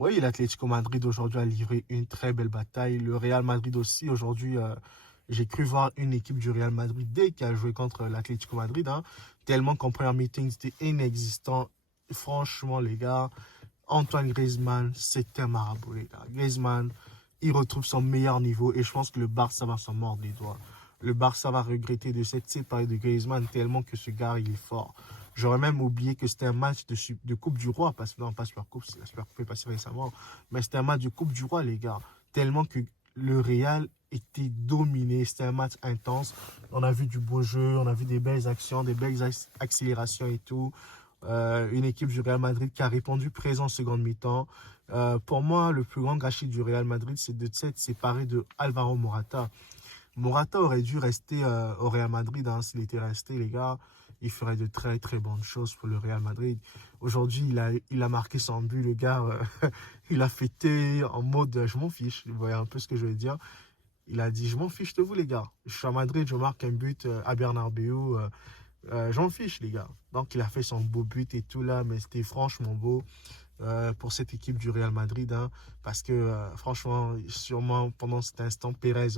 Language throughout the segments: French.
Oui, l'Atlético Madrid aujourd'hui a livré une très belle bataille. Le Real Madrid aussi, aujourd'hui, j'ai cru voir une équipe du Real Madrid dès qu'elle a joué contre l'Atlético Madrid, hein, tellement qu'en première meeting, c'était inexistant. Franchement, les gars, Antoine Griezmann, c'est un marabout, les gars. Griezmann, il retrouve son meilleur niveau et je pense que le Barça va s'en mordre les doigts. Le Barça va regretter de s'être séparé de Griezmann tellement que ce gars, il est fort. J'aurais même oublié que c'était un match de Coupe du Roi, parce que non, pas Super Coupe, la Super Coupe est passée récemment, mais c'était un match de Coupe du Roi, les gars. Tellement que le Real était dominé, c'était un match intense. On a vu du beau jeu, on a vu des belles actions, des belles accélérations et tout. Une équipe du Real Madrid qui a répondu présent en seconde mi-temps. Pour moi, le plus grand gâchis du Real Madrid, c'est de s'être séparé de Alvaro Morata. Morata aurait dû rester au Real Madrid, hein. S'il était resté, les gars, il ferait de très très bonnes choses pour le Real Madrid. Aujourd'hui, il a marqué son but, le gars. Il a fêté en mode je m'en fiche. Vous voyez un peu ce que je veux dire. Il a dit je m'en fiche de vous, les gars. Je suis à Madrid, je marque un but à Bernabéu. J'en fiche, les gars. Donc, il a fait son beau but et tout là, mais c'était franchement beau pour cette équipe du Real Madrid, hein, parce que franchement, sûrement pendant cet instant, Pérez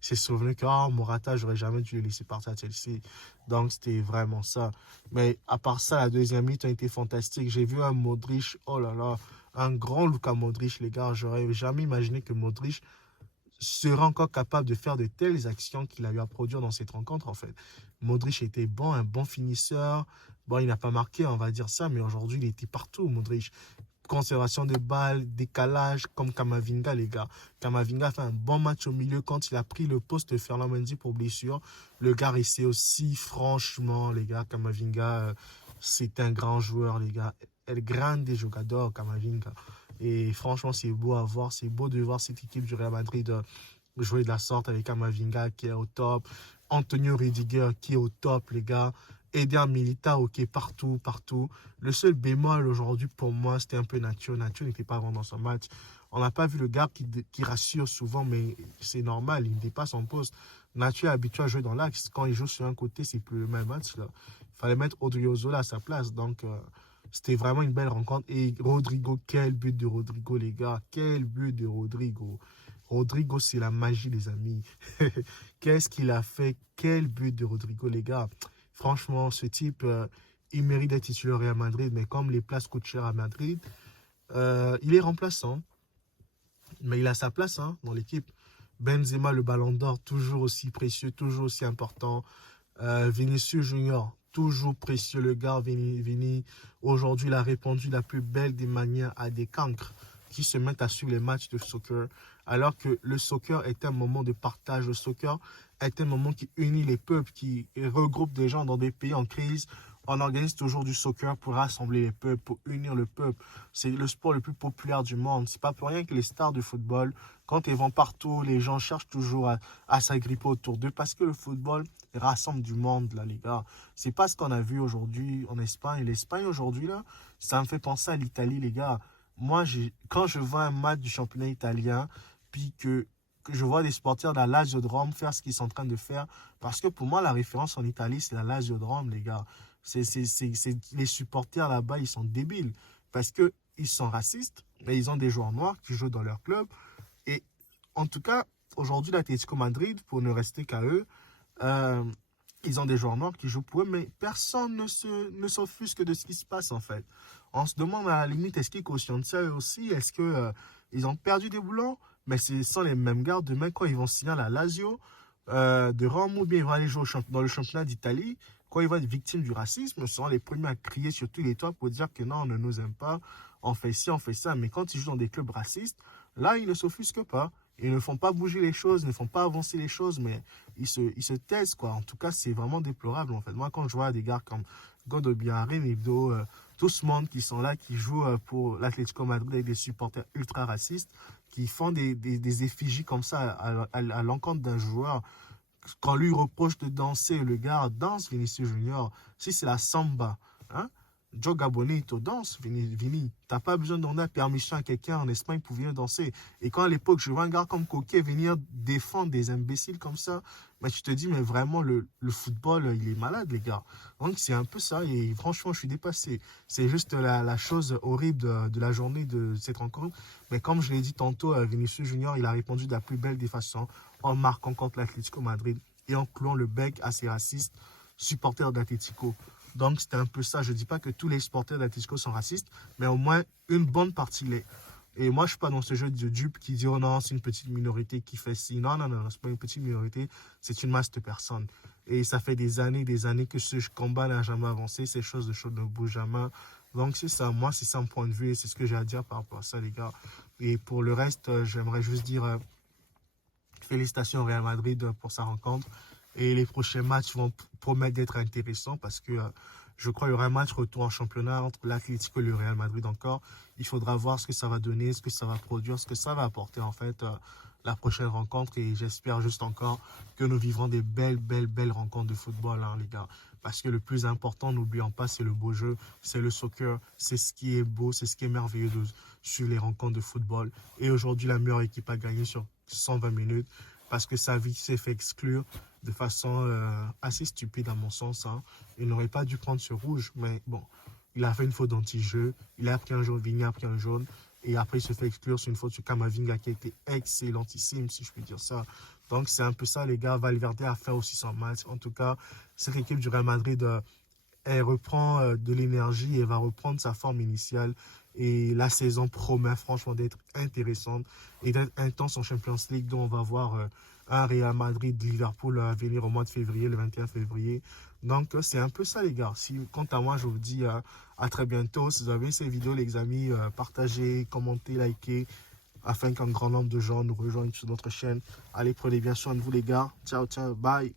s'est souvenu que Morata, j'aurais jamais dû le laisser partir à Chelsea. Donc, c'était vraiment ça. Mais à part ça, la deuxième mi-temps a été fantastique. J'ai vu un Modric, oh là là, un grand Luka Modric, les gars. J'aurais jamais imaginé que Modric sera encore capable de faire de telles actions qu'il a eu à produire dans cette rencontre, en fait. Modric était bon, un bon finisseur. Bon, il n'a pas marqué, on va dire ça, mais aujourd'hui, il était partout, Modric. Conservation de balles, décalage, comme Kamavinga, les gars. Kamavinga a fait un bon match au milieu quand il a pris le poste de Ferland Mendy pour blessure. Le gars resté aussi, franchement, les gars, Kamavinga, c'est un grand joueur, les gars. El grande jugador, Kamavinga. Et franchement, c'est beau à voir. C'est beau de voir cette équipe du Real Madrid jouer de la sorte avec Kamavinga qui est au top. Antonio Rudiger qui est au top, les gars. Eder Militao qui est partout, partout. Le seul bémol aujourd'hui pour moi, c'était un peu Nacho. Nacho n'était pas vraiment dans son match. On n'a pas vu le gars qui rassure souvent, mais c'est normal, il n'était pas son poste. Nacho est habitué à jouer dans l'axe. Quand il joue sur un côté, c'est plus le même match, là. Il fallait mettre Odriozola à sa place. Donc, c'était vraiment une belle rencontre. Et Rodrigo, quel but de Rodrigo, les gars. Quel but de Rodrigo. Rodrigo, c'est la magie, les amis. Qu'est-ce qu'il a fait? Quel but de Rodrigo, les gars. Franchement, ce type, il mérite d'être titulaire au Real Madrid, mais comme les places coûtent cher à Madrid, il est remplaçant. Mais il a sa place, hein, dans l'équipe. Benzema, le ballon d'or, toujours aussi précieux, toujours aussi important. Vinicius Junior, toujours précieux, le gars Vini. Aujourd'hui, il a répondu de la plus belle des manières à des cancres qui se mettent à suivre les matchs de soccer. Alors que le soccer est un moment de partage. Le soccer est un moment qui unit les peuples, qui regroupe des gens dans des pays en crise. On organise toujours du soccer pour rassembler les peuples, pour unir le peuple. C'est le sport le plus populaire du monde. C'est pas pour rien que les stars du football, quand ils vont partout, les gens cherchent toujours à s'agripper autour d'eux parce que le football rassemble du monde, là, les gars. C'est pas ce qu'on a vu aujourd'hui en Espagne. L'Espagne, aujourd'hui, là, ça me fait penser à l'Italie, les gars. Moi, quand je vois un match du championnat italien, puis que je vois des sportifs de la Lazio de Rome faire ce qu'ils sont en train de faire, parce que pour moi, la référence en Italie, c'est la Lazio de Rome, les gars. Les supporters là-bas, ils sont débiles, parce qu'ils sont racistes, mais ils ont des joueurs noirs qui jouent dans leur club. Et en tout cas, aujourd'hui, l'Atlético Madrid, pour ne rester qu'à eux, euh, ils ont des joueurs noirs qui jouent pour eux, mais personne ne s'offusque de ce qui se passe, en fait. On se demande à la limite, est-ce qu'ils cautionnent ça eux aussi? Est-ce que ils ont perdu des boulons? Mais ce sont les mêmes gars. Demain, quand ils vont signer à la Lazio de Rome, ou bien ils vont aller jouer dans le championnat d'Italie, quand ils vont être victimes du racisme, ce seront les premiers à crier sur tous les toits pour dire que non, on ne nous aime pas, on fait ci, on fait ça. Mais quand ils jouent dans des clubs racistes, là, ils ne s'offusquent pas. Ils ne font pas bouger les choses, ne font pas avancer les choses, mais ils se taisent, quoi. En tout cas, c'est vraiment déplorable, en fait. Moi, quand je vois des gars comme Godobiaré, Nibdo, tout ce monde qui sont là, qui jouent pour l'Atlético Madrid avec des supporters ultra racistes, qui font des effigies comme ça à l'encontre d'un joueur, quand lui reproche de danser, le gars danse, Vinicius Junior. Si c'est la samba, hein? Joe Gabonito danse, Vini. T'as pas besoin de demander la permission à quelqu'un en Espagne pour venir danser. Et quand à l'époque, je vois un gars comme Coquet venir défendre des imbéciles comme ça, bah, tu te dis, mais vraiment, le football, il est malade, les gars. Donc, c'est un peu ça. Et franchement, je suis dépassé. C'est juste la chose horrible de la journée de cette rencontre. Mais comme je l'ai dit tantôt, Vinicius Junior, il a répondu de la plus belle des façons en marquant contre l'Atlético Madrid et en clouant le bec à ses racistes supporters d'Atlético. Donc, c'était un peu ça. Je ne dis pas que tous les supporters d'Atlético sont racistes, mais au moins une bonne partie l'est. Et moi, je ne suis pas dans ce jeu de dupe qui dit, oh non, c'est une petite minorité qui fait ci. Non, non, non, ce n'est pas une petite minorité, c'est une masse de personnes. Et ça fait des années que ce combat n'a jamais avancé, ces choses de choses ne bougent jamais. Donc, c'est ça. Moi, c'est ça mon point de vue et c'est ce que j'ai à dire par rapport à ça, les gars. Et pour le reste, j'aimerais juste dire félicitations au Real Madrid pour sa rencontre. Et les prochains matchs vont promettre d'être intéressants parce que je crois qu'il y aura un match retour en championnat entre l'Atlético et le Real Madrid encore. Il faudra voir ce que ça va donner, ce que ça va produire, ce que ça va apporter en fait la prochaine rencontre. Et j'espère juste encore que nous vivrons des belles rencontres de football, hein, les gars. Parce que le plus important, n'oublions pas, c'est le beau jeu, c'est le soccer, c'est ce qui est beau, c'est ce qui est merveilleux sur les rencontres de football. Et aujourd'hui, la meilleure équipe a gagné sur 120 minutes parce que Savic s'est fait exclure de façon assez stupide à mon sens. Hein. Il n'aurait pas dû prendre ce rouge, mais bon, il a fait une faute d'anti-jeu, il a pris un jaune, Vigny a pris un jaune, et après il se fait exclure sur une faute sur Camavinga qui a été excellentissime, si je puis dire ça. Donc c'est un peu ça, les gars. Valverde a fait aussi son match. En tout cas, cette équipe du Real Madrid, elle reprend de l'énergie et va reprendre sa forme initiale. Et la saison promet franchement d'être intéressante et d'être intense en Champions League, dont on va voir un Real Madrid-Liverpool à venir au mois de février, le 21 février. Donc, c'est un peu ça, les gars. Quant à moi, je vous dis à très bientôt. Si vous avez ces vidéos, les amis, partagez, commentez, likez, afin qu'un grand nombre de gens nous rejoignent sur notre chaîne. Allez, prenez bien soin de vous, les gars. Ciao, ciao, bye.